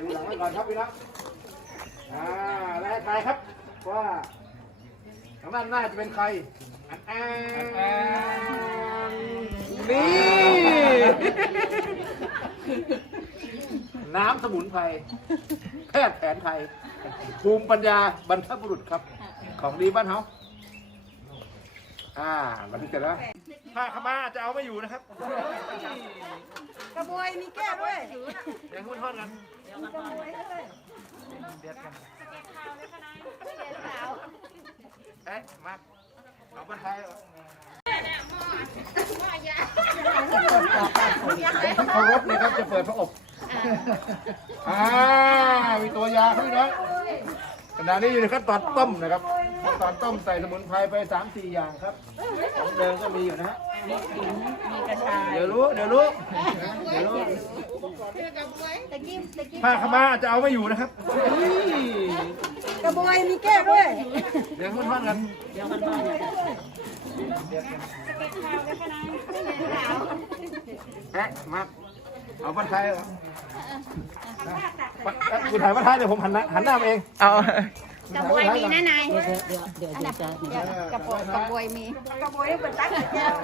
ดูหลังก่อนครับพี่น้องอ่าแล้วให้ครับว่าทางด้านหน้าจะเป็นใครนี่ น้ำสมุนไพรแพทย์แผนไทย ภูมิปัญญาบรรพบุรุษครับ ของดีบ้านเฮาอ่าบันทึกเสร็จแล้วผ้าขม้าจะเอาไม่อยู่นะครับ มีแก้วด้วยยังหุ้นทอดกันเดือดกันเอ๊ะมาเอาคนไทยเหรอเคารพเลยครับจะเปิดพระอบอ่ามีตัวยาครับพี่น้องขณะนี้อยู่ในขั้นตอนต้มนะครับ ขั้นตอนต้มใส่สมุนไพรไปสามสี่อย่างครับของเดิมก็มีอยู่นะฮะเดี๋ยวรู้เดี๋ยวรู้นะเดี๋ยวรู้ผ้าขาวม้าจะเอาไม่อยู่นะครับกระบวยมีแก้วด้วยเดี๋ยวหุ้นทอดกันแอะมาเอาพันไทยเหรอคุณถ่ายพันไทยเดี๋ยวผมหันหน้าหันหน้ามาเองเอา กระบวยมีนะนายกระบวยกระบวยเป็นตั้งแก้ว